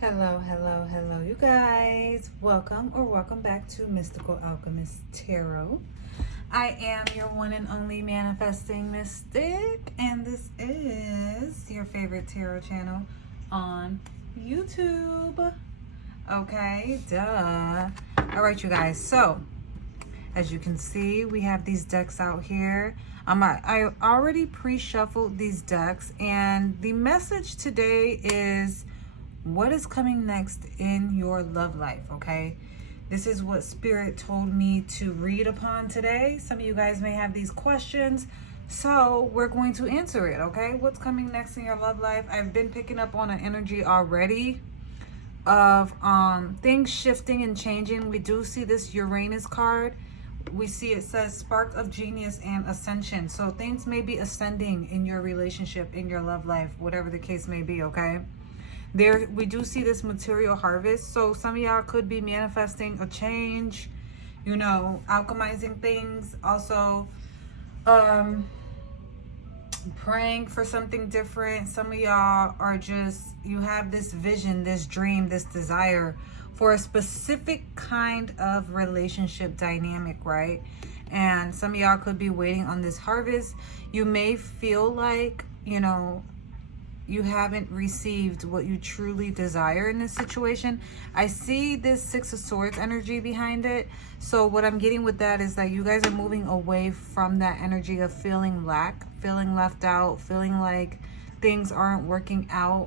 Hello, you guys. Welcome back to Mystical Alchemist Tarot. I am your one and only manifesting mystic, and this is your favorite tarot channel on YouTube. Okay, duh. All right, you guys. So, as you can see, we have these decks out here. I already pre-shuffled these decks, and the message today is what is coming next in your love life, okay? This is what Spirit told me to read upon today. Some of you guys may have these questions, so we're going to answer it, okay? What's coming next in your love life? I've been picking up on an energy already of things shifting and changing. We do see this Uranus card. We see it says spark of genius and ascension. So things may be ascending in your relationship, in your love life, whatever the case may be, okay? There, we do see this material harvest. So some of y'all could be manifesting a change, you know, alchemizing things. Also, praying for something different. Some of y'all are just, you have this vision, this dream, this desire for a specific kind of relationship dynamic, right? And some of y'all could be waiting on this harvest. You may feel like, you know, you haven't received what you truly desire in this situation. I see this Six of Swords energy behind it. So what I'm getting with that is that you guys are moving away from that energy of feeling lack, feeling left out, feeling like things aren't working out.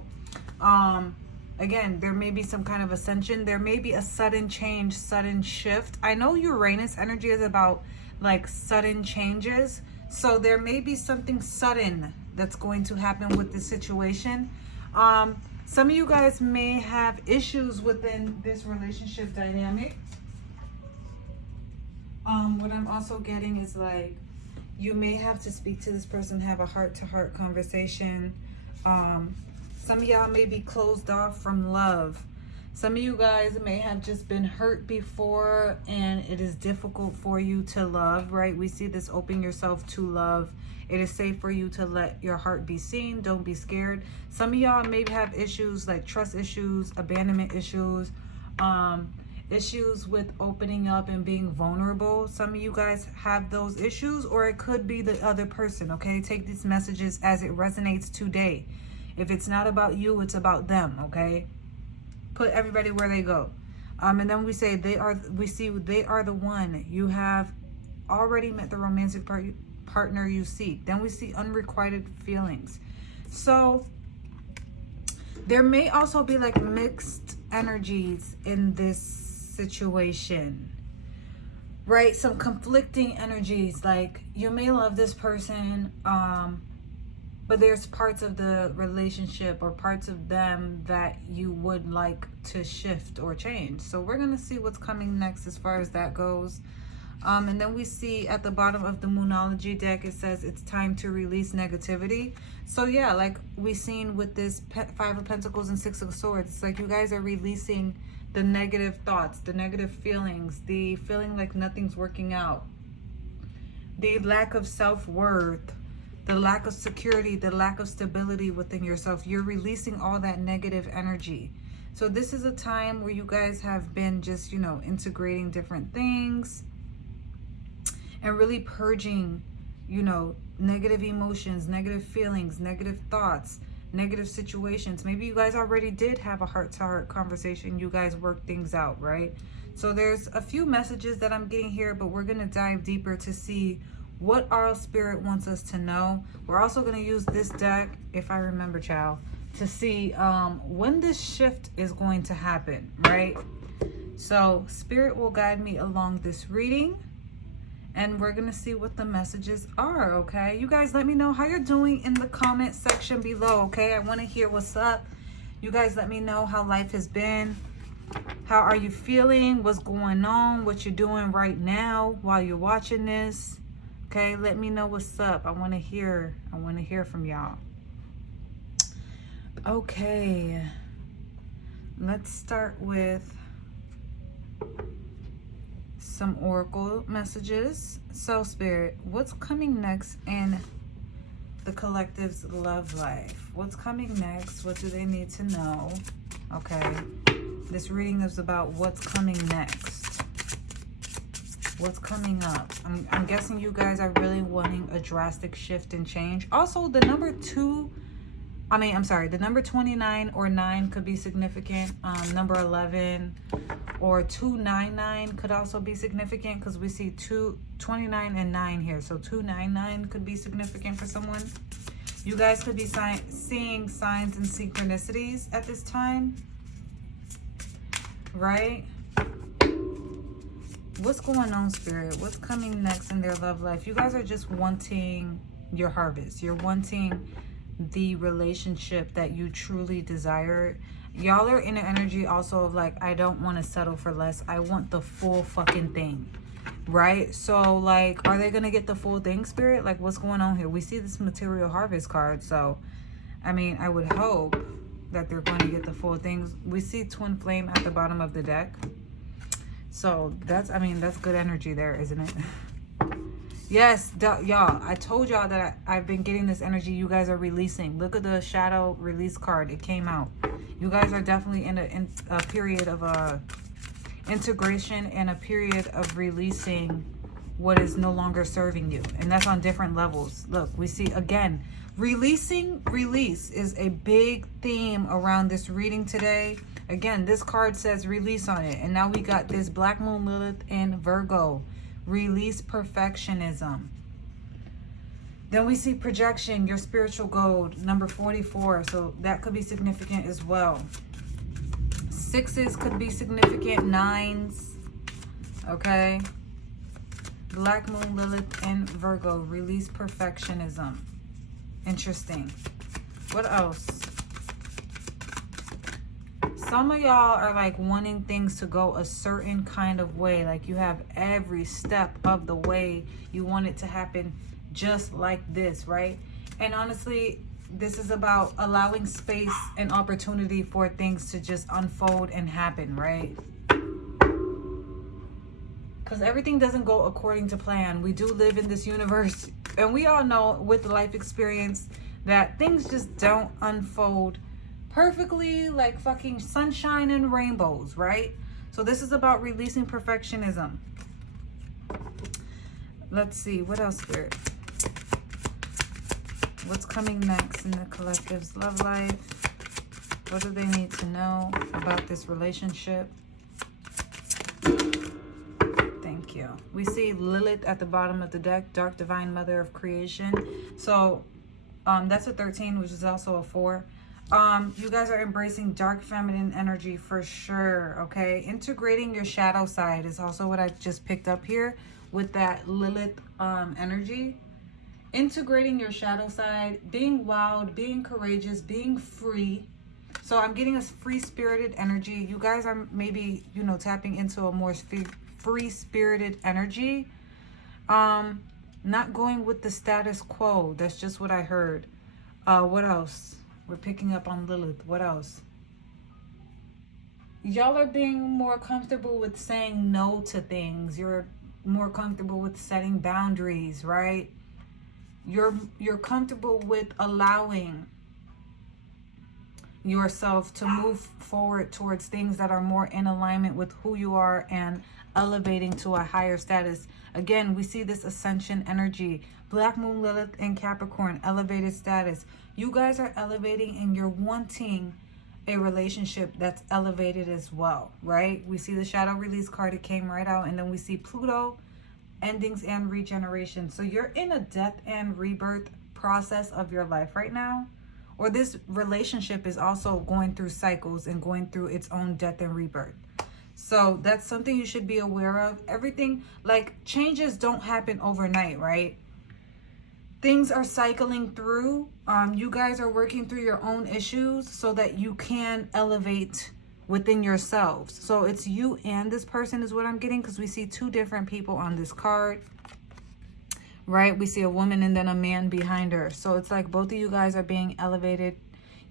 Again, there may be some kind of ascension. There may be a sudden change, sudden shift. I know Uranus energy is about like sudden changes. So there may be something sudden that's going to happen with this situation. Some of you guys may have issues within this relationship dynamic. What I'm also getting is like, you may have to speak to this person, have a heart-to-heart conversation. Some of y'all may be closed off from love. Some of you guys may have just been hurt before and it is difficult for you to love, right? We see this open yourself to love. It is safe for you to let your heart be seen. Don't be scared. Some of y'all may have issues like trust issues, abandonment issues, issues with opening up and being vulnerable. Some of you guys have those issues, or it could be the other person, okay? Take these messages as it resonates today. If it's not about you, it's about them, okay? Put everybody where they go. And then we say we see they are the one. You have already met the romantic partner you seek. Then we see unrequited feelings. So there may also be like mixed energies in this situation, right? Some conflicting energies. Like you may love this person, but there's parts of the relationship or parts of them that you would like to shift or change. So we're going to see what's coming next as far as that goes. And then we see at the bottom of the Moonology deck, it says it's time to release negativity. So yeah, like we seen with this Five of Pentacles and Six of Swords, it's like you guys are releasing the negative thoughts, the negative feelings, the feeling like nothing's working out, the lack of self-worth, the lack of security, the lack of stability within yourself. You're releasing all that negative energy. So this is a time where you guys have been just, you know, integrating different things and really purging, you know, negative emotions, negative feelings, negative thoughts, negative situations. Maybe you guys already did have a heart-to-heart conversation. You guys worked things out, right? So there's a few messages that I'm getting here, but we're going to dive deeper to see what our Spirit wants us to know. We're also going to use this deck, if I remember, child, to see when this shift is going to happen, right? So Spirit will guide me along this reading, and we're going to see what the messages are, okay? You guys let me know how you're doing in the comment section below, okay? I want to hear what's up. You guys let me know how life has been. How are you feeling? What's going on? What you're doing right now while you're watching this. Okay, let me know what's up. I want to hear from y'all. Okay, let's start with some oracle messages. So Spirit, what's coming next in the collective's love life? What's coming next? What do they need to know? Okay. This reading is about what's coming next. What's coming up. I'm guessing you guys are really wanting a drastic shift and change. Also, the number 29 or 9 could be significant. Number 11 or 299 could also be significant, because we see 29 and 9 here. So 299 could be significant for someone. You guys could be seeing signs and synchronicities at this time, right? What's going on, Spirit? What's coming next in their love life? You guys are just wanting your harvest. You're wanting the relationship that you truly desire. Y'all are in an energy also of like, I don't want to settle for less. I want the full fucking thing, right? So like, are they gonna get the full thing, Spirit? Like, what's going on here? We see this material harvest card, so I mean, I would hope that they're going to get the full things. We see twin flame at the bottom of the deck, so that's, I mean, that's good energy there, isn't it? Yes, y'all, I told y'all that I've been getting this energy. You guys are releasing. Look at the shadow release card. It came out. You guys are definitely in a period of integration and a period of releasing what is no longer serving you. And that's on different levels. Look, we see again, release is a big theme around this reading today. Again, this card says release on it. And now we got this Black Moon Lilith in Virgo. Release perfectionism. Then we see projection, your spiritual gold, number 44. So that could be significant as well. 6s could be significant. 9s. Okay. Black Moon Lilith in Virgo. Release perfectionism. Interesting. What else? Some of y'all are like wanting things to go a certain kind of way. Like you have every step of the way you want it to happen just like this, right? And honestly, this is about allowing space and opportunity for things to just unfold and happen, right? Because everything doesn't go according to plan. We do live in this universe, and we all know with life experience that things just don't unfold perfectly like fucking sunshine and rainbows, right? So this is about releasing perfectionism. Let's see, what else, Spirit? What's coming next in the collective's love life? What do they need to know about this relationship? Thank you. We see Lilith at the bottom of the deck, Dark Divine Mother of Creation. So that's a 13, which is also a 4. You guys are embracing dark feminine energy for sure, okay? Integrating your shadow side is also what I just picked up here with that Lilith energy. Integrating your shadow side, being wild, being courageous, being free. So I'm getting a free-spirited energy. You guys are maybe, you know, tapping into a more free-spirited energy. Not going with the status quo. That's just what I heard. What else? We're picking up on Lilith. What else? Y'all are being more comfortable with saying no to things. You're more comfortable with setting boundaries, right? You're comfortable with allowing yourself to move forward towards things that are more in alignment with who you are and elevating to a higher status. Again, we see this ascension energy. Black Moon Lilith in Capricorn, elevated status. You guys are elevating and you're wanting a relationship that's elevated as well, right? We see the shadow release card. It came right out. And then we see Pluto, endings and regeneration. So you're in a death and rebirth process of your life right now. Or this relationship is also going through cycles and going through its own death and rebirth. So that's something you should be aware of. Everything, like, changes don't happen overnight, right? Things are cycling through. You guys are working through your own issues so that you can elevate within yourselves. So it's you and this person is what I'm getting, because we see two different people on this card, right? We see a woman and then a man behind her. So it's like both of you guys are being elevated.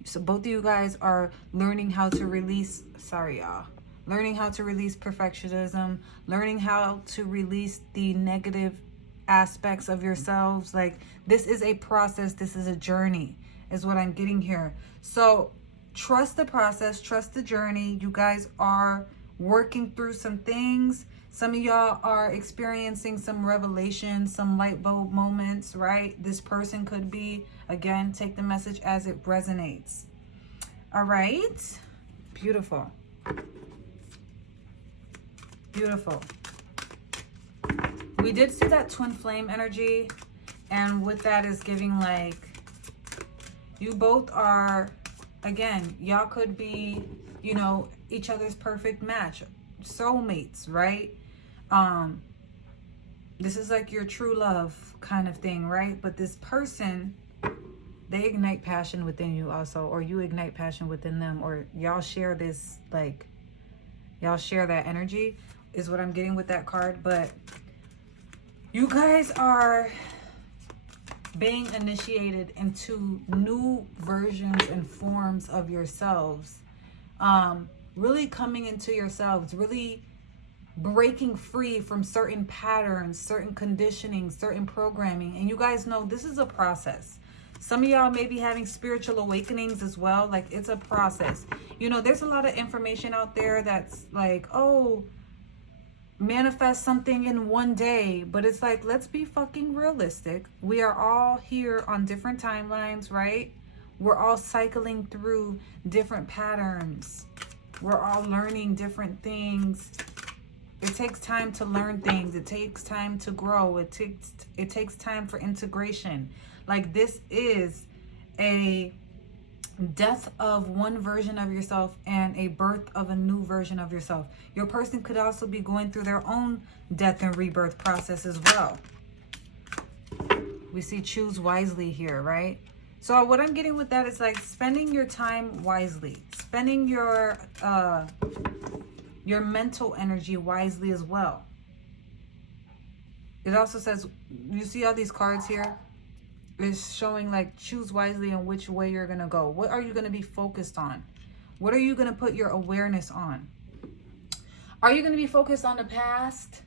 So both of you guys are learning how to release, sorry y'all, learning how to release perfectionism, learning how to release the negative aspects of yourselves. Like, this is a process, this is a journey, is what I'm getting here. So trust the process, trust the journey. You guys are working through some things. Some of y'all are experiencing some revelations, some light bulb moments, right? This person could be, again, take the message as it resonates. All right. Beautiful. Beautiful. We did see that twin flame energy. And with that is giving like, you both are, again, y'all could be, you know, each other's perfect match. Soulmates, right? This is like your true love kind of thing, right? But this person, they ignite passion within you also, or you ignite passion within them, or y'all share this, like, y'all share that energy is what I'm getting with that card. But you guys are being initiated into new versions and forms of yourselves. Really coming into yourselves, really breaking free from certain patterns, certain conditioning, certain programming. And you guys know this is a process. Some of y'all may be having spiritual awakenings as well. Like, it's a process. You know, there's a lot of information out there that's like, oh, manifest something in one day. But it's like, let's be fucking realistic. We are all here on different timelines, right? We're all cycling through different patterns. We're all learning different things. It takes time to learn things. It takes time to grow. It takes time for integration. Like, this is a death of one version of yourself and a birth of a new version of yourself. Your person could also be going through their own death and rebirth process as well. We see choose wisely here, right? So what I'm getting with that is like spending your time wisely, spending your mental energy wisely as well. It also says, you see all these cards here? It's showing like choose wisely and which way you're going to go. What are you going to be focused on? What are you going to put your awareness on? Are you going to be focused on the past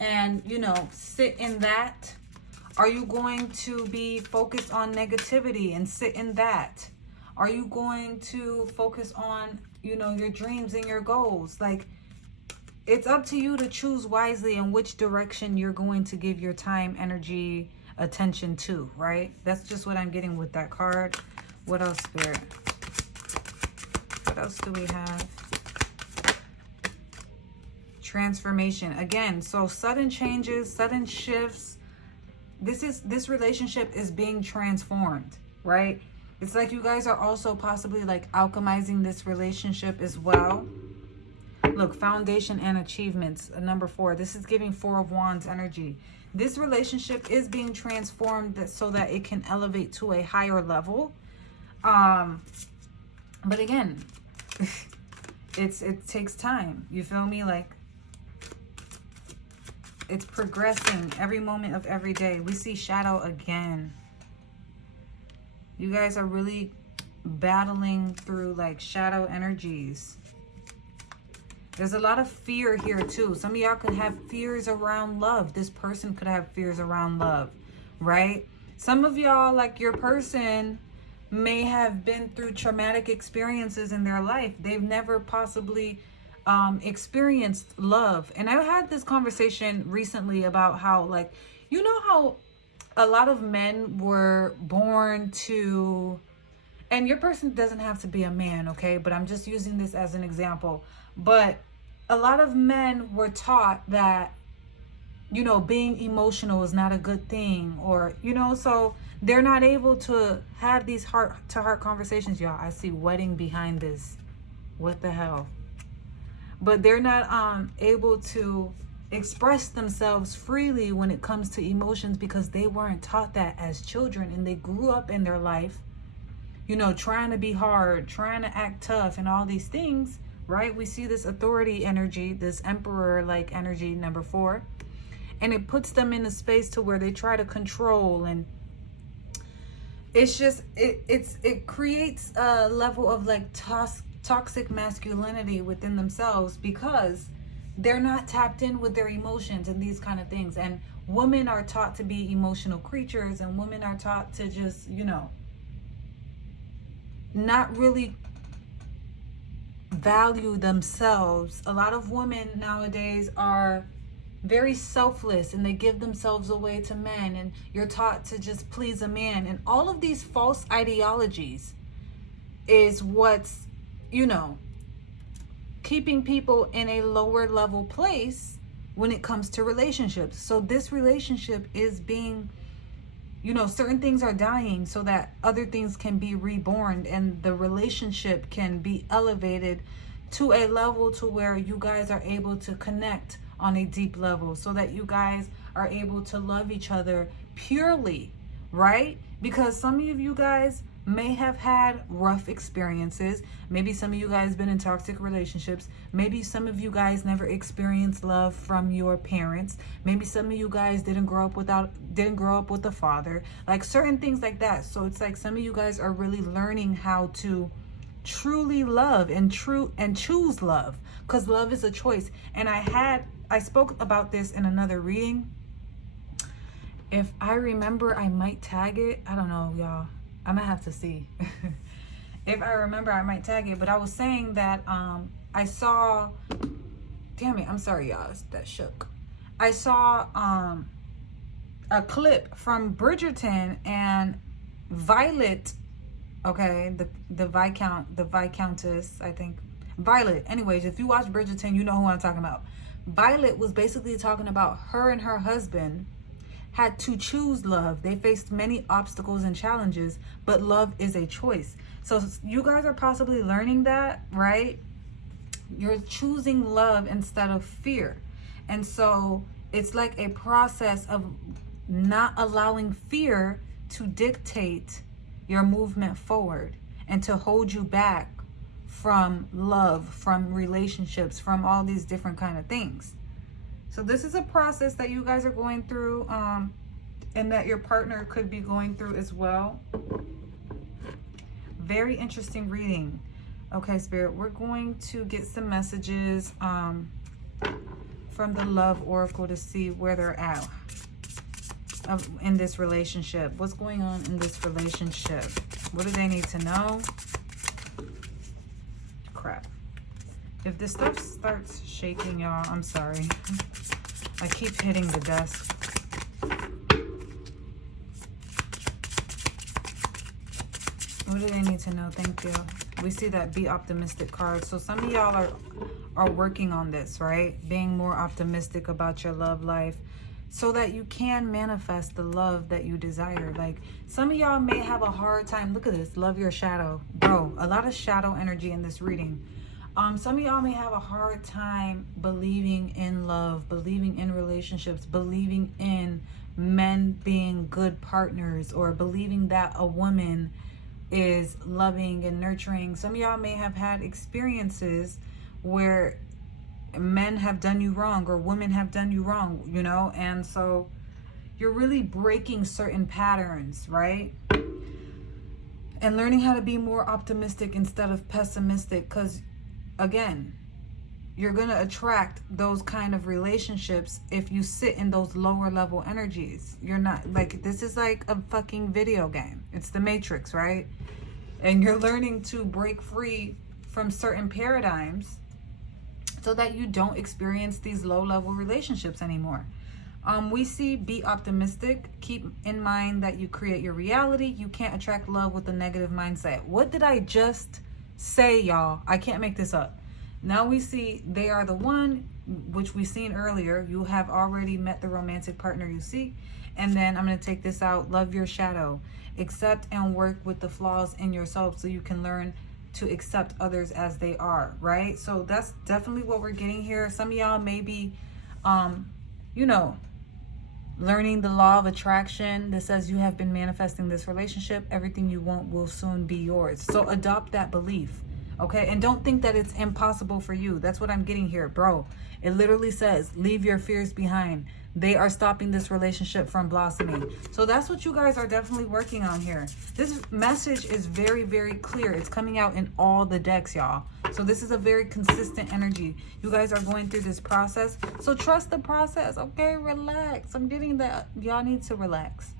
and, you know, sit in that? Are you going to be focused on negativity and sit in that? Are you going to focus on, you know, your dreams and your goals? Like, it's up to you to choose wisely in which direction you're going to give your time, energy, attention to, right? That's just what I'm getting with that card. What else, Spirit? What else do we have? Transformation. Again, so sudden changes, sudden shifts. This relationship is being transformed, right? It's like you guys are also possibly like alchemizing this relationship as well. Look, foundation and achievements, number 4. This is giving 4 of Wands energy. This relationship is being transformed so that it can elevate to a higher level. But again, it takes time. You feel me? Like, it's progressing every moment of every day. We see shadow again. You guys are really battling through like shadow energies. There's a lot of fear here too. Some of y'all could have fears around love. This person could have fears around love, right? Some of y'all, like your person, may have been through traumatic experiences in their life. They've never possibly experienced love. And I had this conversation recently about how, like, you know how a lot of men were born to, and your person doesn't have to be a man, okay? But I'm just using this as an example. But a lot of men were taught that, you know, being emotional is not a good thing, or, you know, so they're not able to have these heart-to-heart conversations. Y'all, I see wedding behind this. What the hell? But they're not able to express themselves freely when it comes to emotions because they weren't taught that as children, and they grew up in their life, you know, trying to be hard, trying to act tough and all these things, right? We see this authority energy, this emperor-like energy, number 4, and it puts them in a space to where they try to control, and it's just, it creates a level of like toxic masculinity within themselves because they're not tapped in with their emotions and these kind of things. And women are taught to be emotional creatures, and women are taught to just, you know, not really value themselves. A lot of women nowadays are very selfless and they give themselves away to men, and you're taught to just please a man. And all of these false ideologies is what's, you know, keeping people in a lower level place when it comes to relationships. So this relationship is being, you know, certain things are dying so that other things can be reborn, and the relationship can be elevated to a level to where you guys are able to connect on a deep level, so that you guys are able to love each other purely, right? Because some of you guys may have had rough experiences. Maybe some of you guys been in toxic relationships. Maybe some of you guys never experienced love from your parents. Maybe some of you guys didn't grow up with a father. Like certain things like that. So it's like some of you guys are really learning how to truly love and choose love, because love is a choice. And I spoke about this in another reading. If I remember, I might tag it. I don't know, y'all. I might have to see. If I remember, I might tag it. But I was saying that I saw, damn it, I'm sorry, y'all, that shook. I saw a clip from Bridgerton and Violet, okay, the Viscountess, I think. Violet. Anyways, if you watch Bridgerton, you know who I'm talking about. Violet was basically talking about her and her husband had to choose love. They faced many obstacles and challenges, but love is a choice. So you guys are possibly learning that, right? You're choosing love instead of fear. And so it's like a process of not allowing fear to dictate your movement forward and to hold you back from love, from relationships, from all these different kind of things. So this is a process that you guys are going through, and that your partner could be going through as well. Very interesting reading. Okay, Spirit, we're going to get some messages from the Love Oracle to see where they're at in this relationship. What's going on in this relationship? What do they need to know? Crap. If this stuff starts shaking, y'all, I'm sorry. I keep hitting the desk. What do they need to know? Thank you. We see that be optimistic card. So some of y'all are working on this, right? Being more optimistic about your love life so that you can manifest the love that you desire. Like some of y'all may have a hard time. Look at this. Love your shadow. Bro, a lot of shadow energy in this reading. Some of y'all may have a hard time believing in love, believing in relationships, believing in men being good partners, or believing that a woman is loving and nurturing. Some of y'all may have had experiences where men have done you wrong or women have done you wrong, you know, and so you're really breaking certain patterns, right? And learning how to be more optimistic instead of pessimistic, because again, you're going to attract those kind of relationships if you sit in those lower level energies. You're not, like, this is like a fucking video game. It's the Matrix, right? And you're learning to break free from certain paradigms so that you don't experience these low level relationships anymore. We see be optimistic. Keep in mind that you create your reality. You can't attract love with a negative mindset. What did I just say, y'all? I can't make this up. Now we see they are the one, which we seen earlier. You have already met the romantic partner you seek. And then I'm going to take this out. Love your shadow. Accept and work with the flaws in yourself so you can learn to accept others as they are, right? So that's definitely what we're getting here. Some of y'all may be, you know, learning the law of attraction that says you have been manifesting this relationship. Everything you want will soon be yours. So adopt that belief, okay? And don't think that it's impossible for you. That's what I'm getting here, bro. It literally says, leave your fears behind. They are stopping this relationship from blossoming. So that's what you guys are definitely working on here. This message is very, very clear. It's coming out in all the decks, y'all. So this is a very consistent energy. You guys are going through this process. So trust the process, okay? Relax. I'm getting that. Y'all need to relax.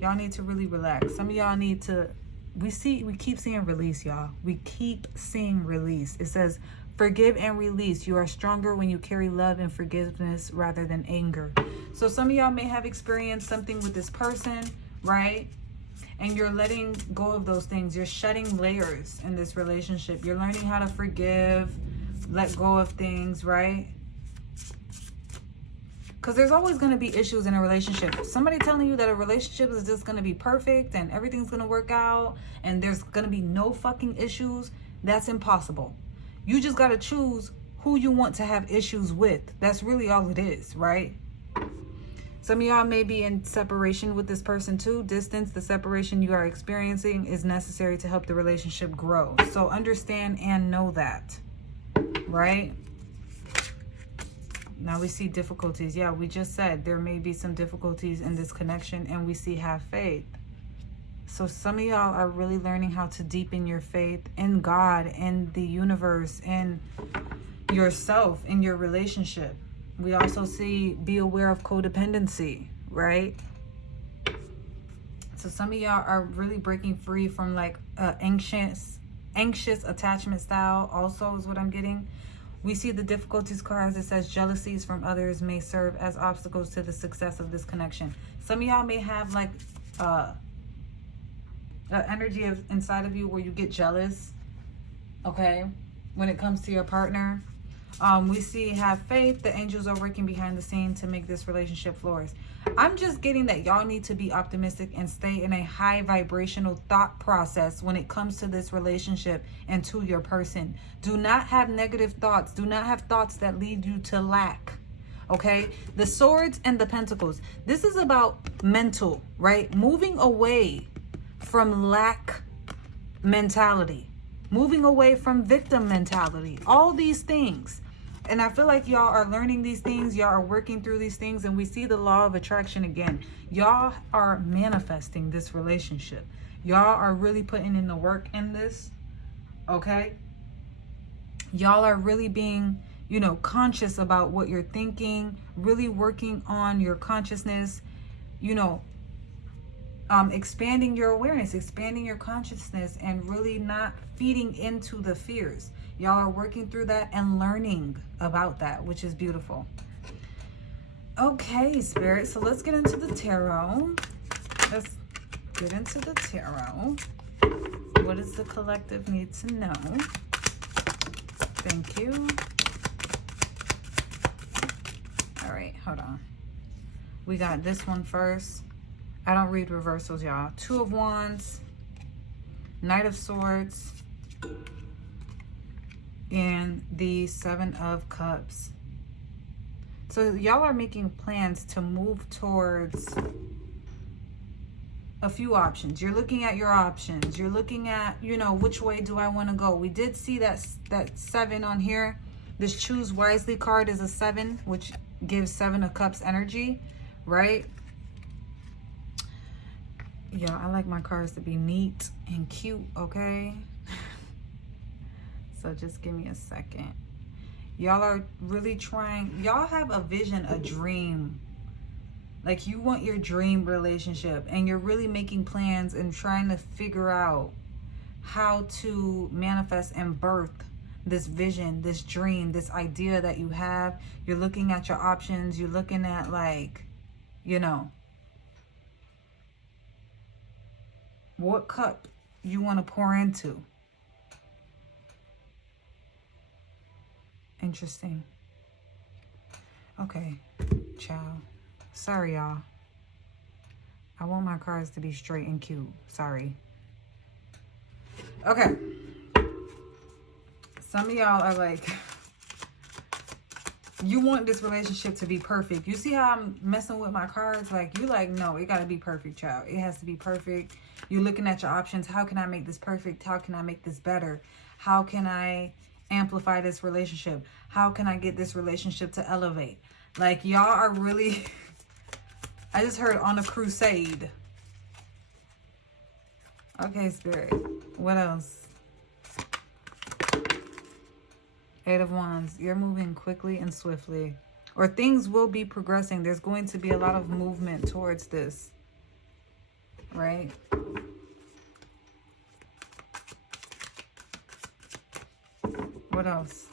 Y'all need to really relax. Some of y'all need to we keep seeing release, y'all. We keep seeing release. It says, forgive and release. You are stronger when you carry love and forgiveness rather than anger. So some of y'all may have experienced something with this person, right? And you're letting go of those things. You're shedding layers in this relationship. You're learning how to forgive, let go of things, right? Because there's always going to be issues in a relationship. Somebody telling you that a relationship is just going to be perfect and everything's going to work out and there's going to be no fucking issues, that's impossible. You just got to choose who you want to have issues with. That's really all it is, right? Some of y'all may be in separation with this person too. Distance, the separation you are experiencing is necessary to help the relationship grow. So understand and know that, right? Now we see difficulties. Yeah, we just said there may be some difficulties in this connection, and we see have faith. So some of y'all are really learning how to deepen your faith in God, in the universe, in yourself, in your relationship. We also see be aware of codependency, right? So some of y'all are really breaking free from like anxious attachment style also is what I'm getting. We see the difficulties cards. It says jealousies from others may serve as obstacles to the success of this connection. Some of y'all may have like energy inside of you where you get jealous, okay, when it comes to your partner. We see have faith. The angels are working behind the scene to make this relationship flourish. I'm just getting that y'all need to be optimistic and stay in a high vibrational thought process when it comes to this relationship and to your person. Do not have negative thoughts. Do not have thoughts that lead you to lack. Okay? The swords and the pentacles. This is about mental, right? Moving away from lack mentality. Moving away from victim mentality. All these things. And I feel like y'all are learning these things. Y'all are working through these things. And we see the law of attraction again. Y'all are manifesting this relationship. Y'all are really putting in the work in this. Okay? Y'all are really being, you know, conscious about what you're thinking. Really working on your consciousness. You know, expanding your awareness, expanding your consciousness, and really not feeding into the fears. Y'all are working through that and learning about that, which is beautiful. Okay, Spirit, so let's get into the tarot. Let's get into the tarot. What does the collective need to know? Thank you. All right, hold on. We got this one first. I don't read reversals, y'all. Two of Wands, Knight of Swords, and the Seven of Cups. So y'all are making plans to move towards a few options. You're looking at your options. You're looking at, you know, which way do I want to go? We did see that 7 on here. This Choose Wisely card is a 7, which gives 7 of Cups energy, right? Yeah, I like my cards to be neat and cute, okay? So just give me a second. Y'all are really trying. Y'all have a vision, a dream. Like you want your dream relationship. And you're really making plans and trying to figure out how to manifest and birth this vision, this dream, this idea that you have. You're looking at your options. You're looking at like, you know, what cup you want to pour into. Interesting. Okay, ciao. Sorry, y'all. I want my cards to be straight and cute. Sorry. Okay. Some of y'all are like, you want this relationship to be perfect. You see how I'm messing with my cards? Like, you like, no, it got to be perfect, child. It has to be perfect. You're looking at your options. How can I make this perfect? How can I make this better? How can I amplify this relationship? How can I get this relationship to elevate? Like, y'all are really, I just heard on a crusade. Okay, Spirit. What else? 8 of Wands. You're moving quickly and swiftly. Or things will be progressing. There's going to be a lot of movement towards this. Right? What else?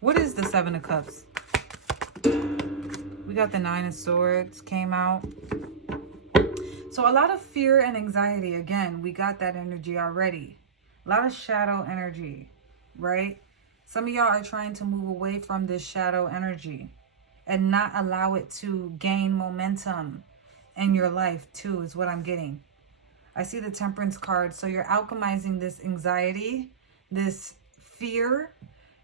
What is the Seven of Cups? We got the Nine of Swords came out. So a lot of fear and anxiety. Again, we got that energy already. A lot of shadow energy, right? Some of y'all are trying to move away from this shadow energy and not allow it to gain momentum in your life too, is what I'm getting. I see the Temperance card. So you're alchemizing this anxiety, this fear.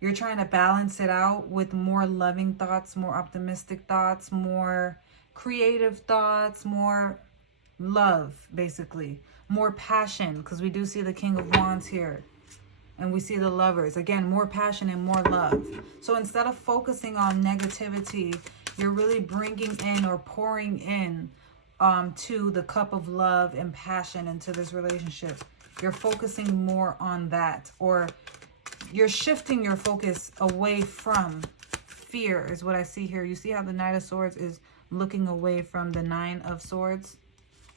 You're trying to balance it out with more loving thoughts, more optimistic thoughts, more creative thoughts, more love, basically. More passion, because we do see the King of Wands here. And we see the Lovers. Again, more passion and more love. So instead of focusing on negativity, you're really bringing in or pouring in to the cup of love and passion into this relationship. You're focusing more on that, or you're shifting your focus away from fear is what I see here. You see how the Knight of Swords is looking away from the Nine of Swords?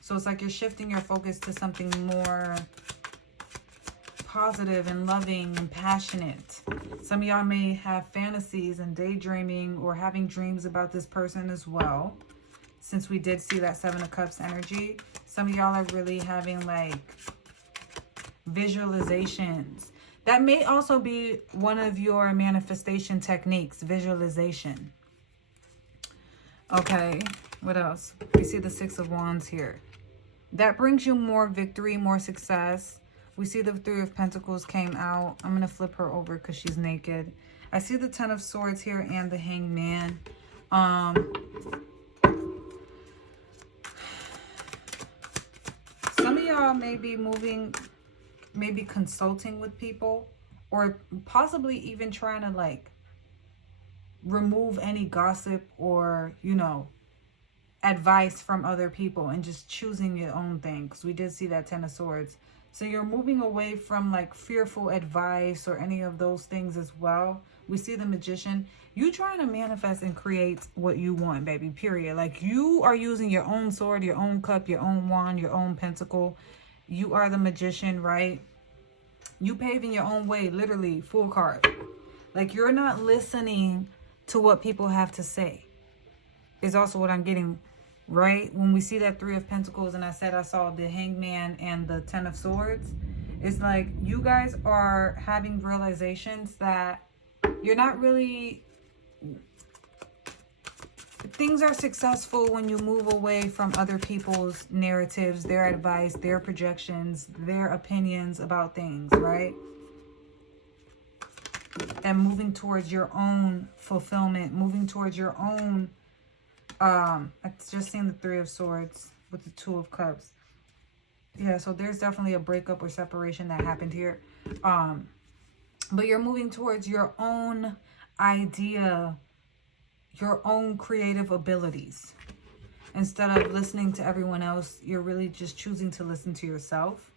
So it's like you're shifting your focus to something more positive and loving and passionate. Some of y'all may have fantasies and daydreaming or having dreams about this person as well. Since we did see that Seven of Cups energy, some of y'all are really having like visualizations. That may also be one of your manifestation techniques, visualization. Okay, what else? We see the Six of Wands here. That brings you more victory, more success. We see the Three of Pentacles came out. I'm going to flip her over because she's naked. I see the Ten of Swords here and the Hanged Man. Some of y'all may be moving, maybe consulting with people, or possibly even trying to like remove any gossip or, you know, advice from other people and just choosing your own thing, because we did see that Ten of Swords. So you're moving away from like fearful advice or any of those things as well. We see the Magician. You trying to manifest and create what you want, baby, period. Like you are using your own sword, your own cup, your own wand, your own pentacle. You are the Magician, right? You paving your own way, literally, full card. Like you're not listening to what people have to say is also what I'm getting, right? When we see that Three of Pentacles and I said I saw the Hanged Man and the Ten of Swords, it's like you guys are having realizations that you're not really... Things are successful when you move away from other people's narratives, their advice, their projections, their opinions about things, right? And moving towards your own fulfillment, moving towards your own... I've just seen the Three of Swords with the Two of Cups. Yeah, so there's definitely a breakup or separation that happened here. But you're moving towards your own idea, your own creative abilities. Instead of listening to everyone else, you're really just choosing to listen to yourself.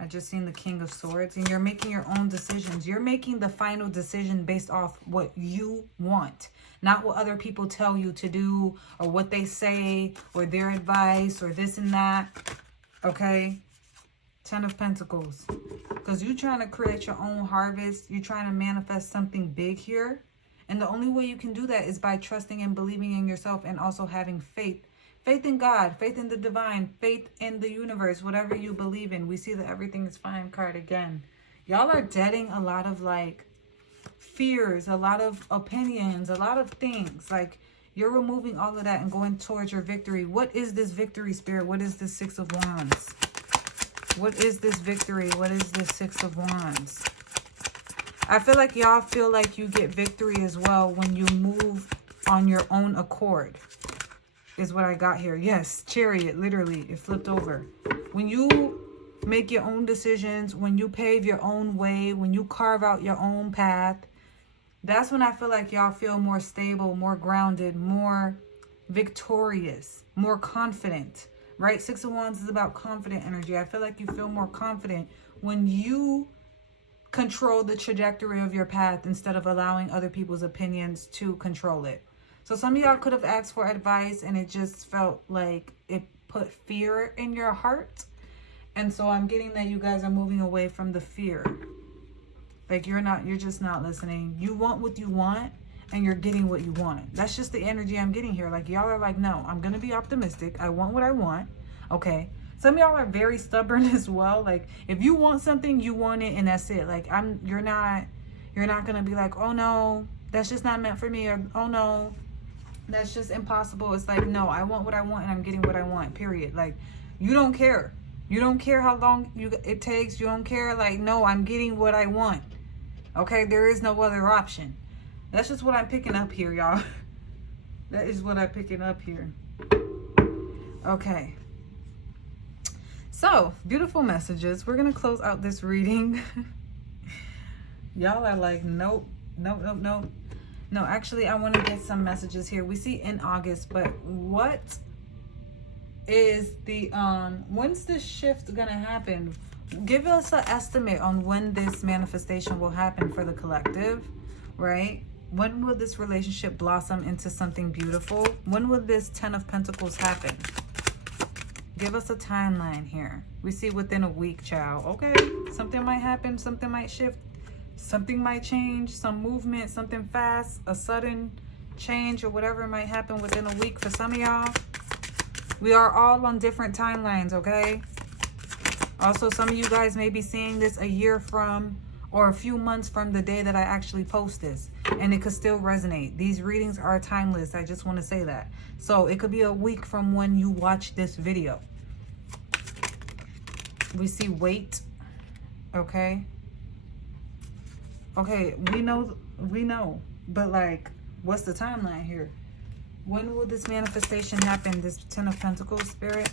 I just seen the King of Swords, and you're making your own decisions. You're making the final decision based off what you want, not what other people tell you to do or what they say or their advice or this and that. Okay? Ten of Pentacles. Because you're trying to create your own harvest. You're trying to manifest something big here. And the only way you can do that is by trusting and believing in yourself and also having faith. Faith in God, faith in the divine, faith in the universe, whatever you believe in. We see the Everything is Fine card again. Y'all are deading a lot of like fears, a lot of opinions, a lot of things. Like you're removing all of that and going towards your victory. What is this victory, Spirit? What is this Six of Wands? What is this victory? What is this Six of Wands? I feel like y'all feel like you get victory as well when you move on your own accord, is what I got here. Yes, Chariot, literally, it flipped over. When you make your own decisions, when you pave your own way, when you carve out your own path, that's when I feel like y'all feel more stable, more grounded, more victorious, more confident, right? Six of Wands is about confident energy. I feel like you feel more confident when you control the trajectory of your path instead of allowing other people's opinions to control it. So some of y'all could have asked for advice and it just felt like it put fear in your heart. And so I'm getting that you guys are moving away from the fear. Like you're just not listening. You want what you want and you're getting what you want. That's just the energy I'm getting here. Like y'all are like, no, I'm going to be optimistic. I want what I want. Okay. Some of y'all are very stubborn as well. Like if you want something, you want it and that's it. Like you're not going to be like, oh no, that's just not meant for me. Or, oh no, that's just impossible. It's like, no, I want what I want and I'm getting what I want, period. Like you don't care. You don't care how long it takes. You don't care. Like, no, I'm getting what I want. Okay, there is no other option. That's just what I'm picking up here, y'all. That is what I'm picking up here. Okay. So, beautiful messages. We're going to close out this reading. Y'all are like, nope, nope, nope, nope. No, actually, I want to get some messages here. We see in August, but what is the, when's this shift going to happen? Give us an estimate on when this manifestation will happen for the collective, right? When will this relationship blossom into something beautiful? When will this 10 of Pentacles happen? Give us a timeline here. We see within a week, child. Okay, something might happen, something might shift, something might change, some movement, something fast, a sudden change or whatever might happen within a week for some of y'all. We are all on different timelines, okay? Also, some of you guys may be seeing this a year from or a few months from the day that I actually post this. And it could still resonate. These readings are timeless. I just want to say that. So it could be a week from when you watch this video. We see weight. Okay. Okay, we know. But like, what's the timeline here? When will this manifestation happen? This 10 of Pentacles, Spirit?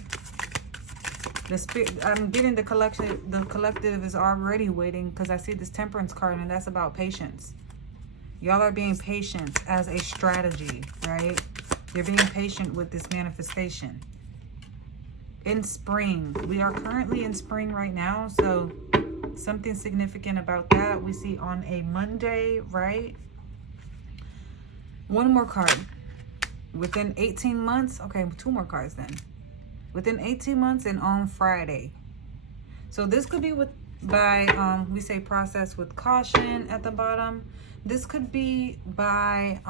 The spirit, I'm getting the collective. The collective is already waiting because I see this Temperance card, and that's about patience. Y'all are being patient as a strategy, right? You're being patient with this manifestation. In spring, we are currently in spring right now, so something significant about that. We see on a Monday, right? One more card. Within 18 months, okay, 2 more cards then. Within 18 months and on Friday. So this could be by, we say process with caution at the bottom. This could be by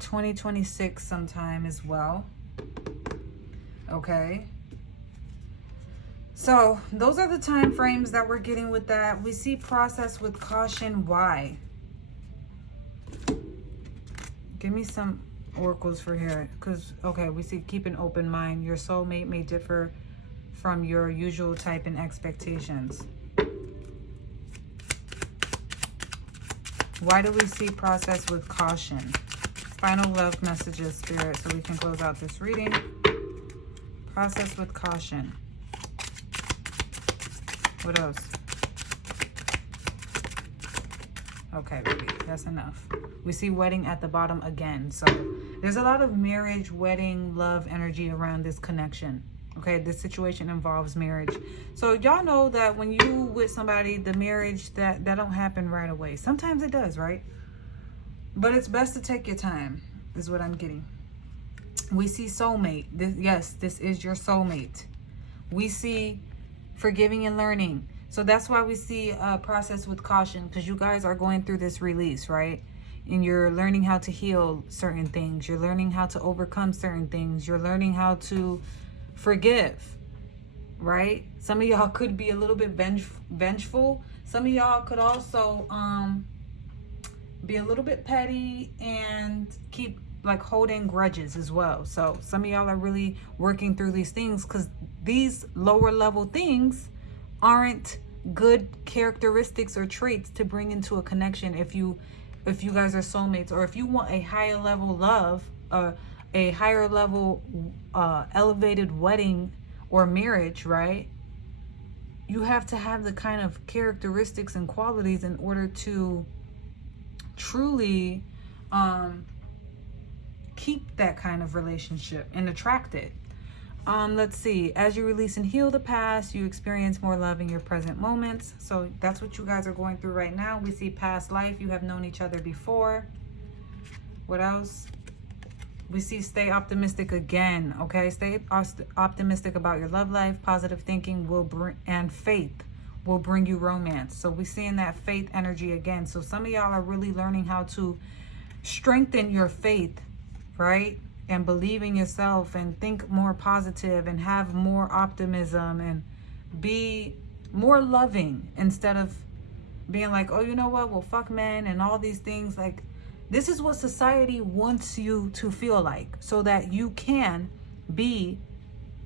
2026 sometime as well. Okay. So those are the time frames that we're getting with that. We see process with caution. Why? Give me some oracles for here, because okay, we see keep an open mind. Your soulmate may differ from your usual type and expectations. Why do we see process with caution? Final love messages, Spirit, so we can close out this reading. Process with caution. What else? Okay, baby, that's enough. We see wedding at the bottom again. So there's a lot of marriage, wedding, love energy around this connection. Okay, this situation involves marriage. So y'all know that when you with somebody, the marriage, that don't happen right away. Sometimes it does, right? But it's best to take your time, is what I'm getting. We see soulmate. Yes, this is your soulmate. We see forgiving and learning. So that's why we see a process with caution, because you guys are going through this release, right? And you're learning how to heal certain things. You're learning how to overcome certain things. You're learning how to forgive, right? Some of y'all could be a little bit vengeful. Some of y'all could also be a little bit petty and keep like holding grudges as well. So some of y'all are really working through these things, because these lower level things aren't good characteristics or traits to bring into a connection if you guys are soulmates, or if you want a higher level love, a higher level elevated wedding or marriage, right? You have to have the kind of characteristics and qualities in order to truly keep that kind of relationship and attract it. Let's see. As you release and heal the past, you experience more love in your present moments. So that's what you guys are going through right now. We see past life. You have known each other before. What else? We see stay optimistic again, okay? Stay optimistic about your love life. Positive thinking will bring, and faith will bring you romance. So we're seeing that faith energy again. So some of y'all are really learning how to strengthen your faith, right? And believe in yourself and think more positive and have more optimism and be more loving instead of being like, oh, you know what? Well, fuck men and all these things. Like, this is what society wants you to feel like so that you can be,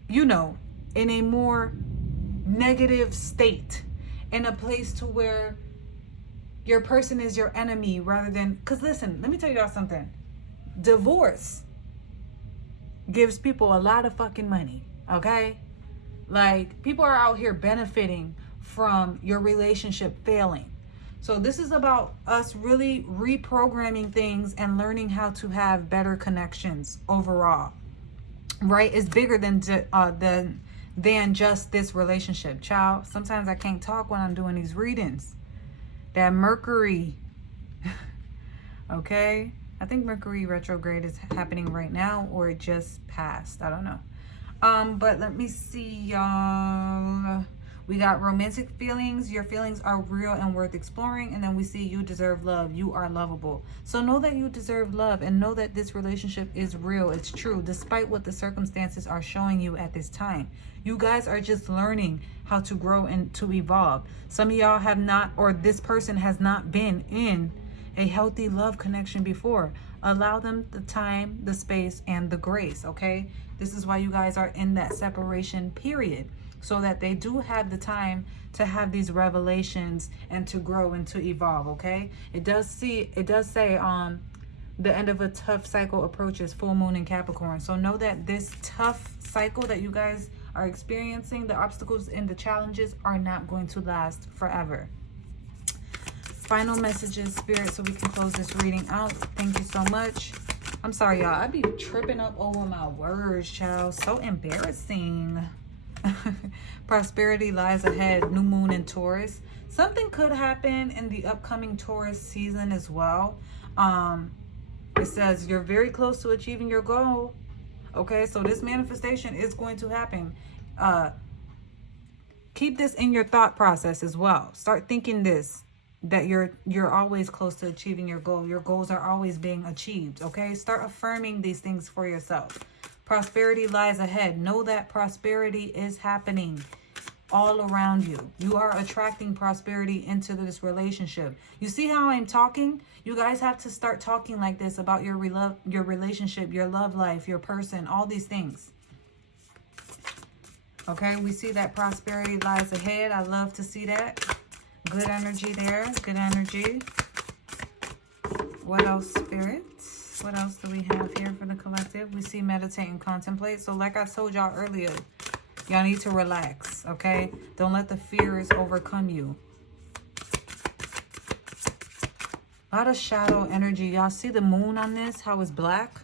you know, in a more negative state, in a place to where your person is your enemy rather than, because listen, let me tell y'all something. Divorce gives people a lot of fucking money, okay? Like, people are out here benefiting from your relationship failing. So this is about us really reprogramming things and learning how to have better connections overall, right? It's bigger than just this relationship. Child, sometimes I can't talk when I'm doing these readings. That Mercury, okay? I think Mercury retrograde is happening right now, or it just passed. I don't know. But let me see, y'all. We got romantic feelings. Your feelings are real and worth exploring. And then we see you deserve love. You are lovable. So know that you deserve love and know that this relationship is real. It's true, despite what the circumstances are showing you at this time. You guys are just learning how to grow and to evolve. Some of y'all have not, or this person has not been in a healthy love connection before. Allow them the time, the space, and the grace, okay? This is why you guys are in that separation period, so that they do have the time to have these revelations and to grow and to evolve, okay? It does say the end of a tough cycle approaches, full moon in Capricorn. So know that this tough cycle that you guys are experiencing, the obstacles and the challenges are not going to last forever. Final messages, Spirit, so we can close this reading out. Thank you so much. I'm sorry, y'all. I be tripping up over my words, child. So embarrassing. Prosperity lies ahead. New moon in Taurus. Something could happen in the upcoming Taurus season as well. It says you're very close to achieving your goal. Okay, so this manifestation is going to happen. Keep this in your thought process as well. Start thinking this, that you're always close to achieving your goal. Your goals are always being achieved, okay? Start affirming these things for yourself. Prosperity lies ahead. Know that prosperity is happening all around you. You are attracting prosperity into this relationship. You see how I'm talking? You guys have to start talking like this about your relationship, your love life, your person, all these things. Okay, we see that prosperity lies ahead. I love to see that. Good energy there. Good energy. What else, spirits? What else do we have here for the collective? We see meditate and contemplate. So like I told y'all earlier, y'all need to relax, okay? Don't let the fears overcome you. A lot of shadow energy. Y'all see the moon on this? How it's black?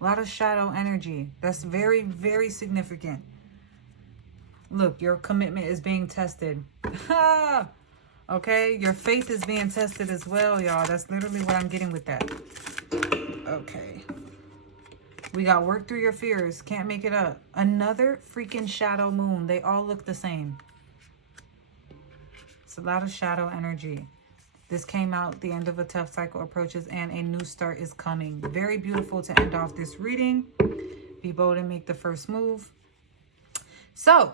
A lot of shadow energy. That's very, very significant. Look, your commitment is being tested. Okay, your faith is being tested as well, y'all. That's literally what I'm getting with that. Okay. We got work through your fears. Can't make it up. Another freaking shadow moon. They all look the same. It's a lot of shadow energy. This came out, the end of a tough cycle approaches and a new start is coming. Very beautiful to end off this reading. Be bold and make the first move. So,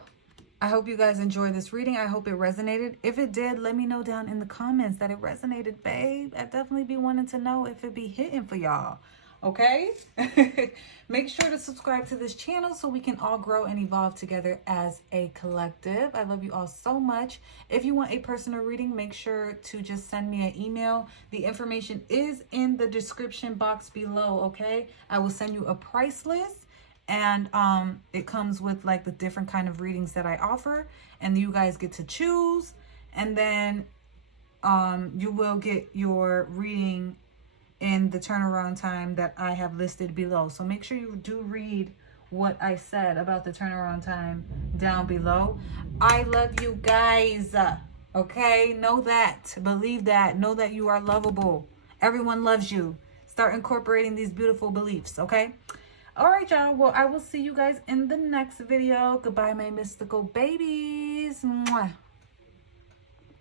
I hope you guys enjoyed this reading. I hope it resonated. If it did, let me know down in the comments that it resonated, babe. I'd definitely be wanting to know if it be hitting for y'all. Okay? Make sure to subscribe to this channel so we can all grow and evolve together as a collective. I love you all so much. If you want a personal reading, make sure to just send me an email. The information is in the description box below, okay? I will send you a price list. And it comes with like the different kind of readings that I offer, and you guys get to choose, and then you will get your reading in the turnaround time that I have listed below. So make sure you do read what I said about the turnaround time down below. I love you guys, okay? Know that, believe that, know that you are lovable. Everyone loves you. start incorporating these beautiful beliefs, okay? All right, y'all. Well, I will see you guys in the next video. Goodbye, my mystical babies. Mwah.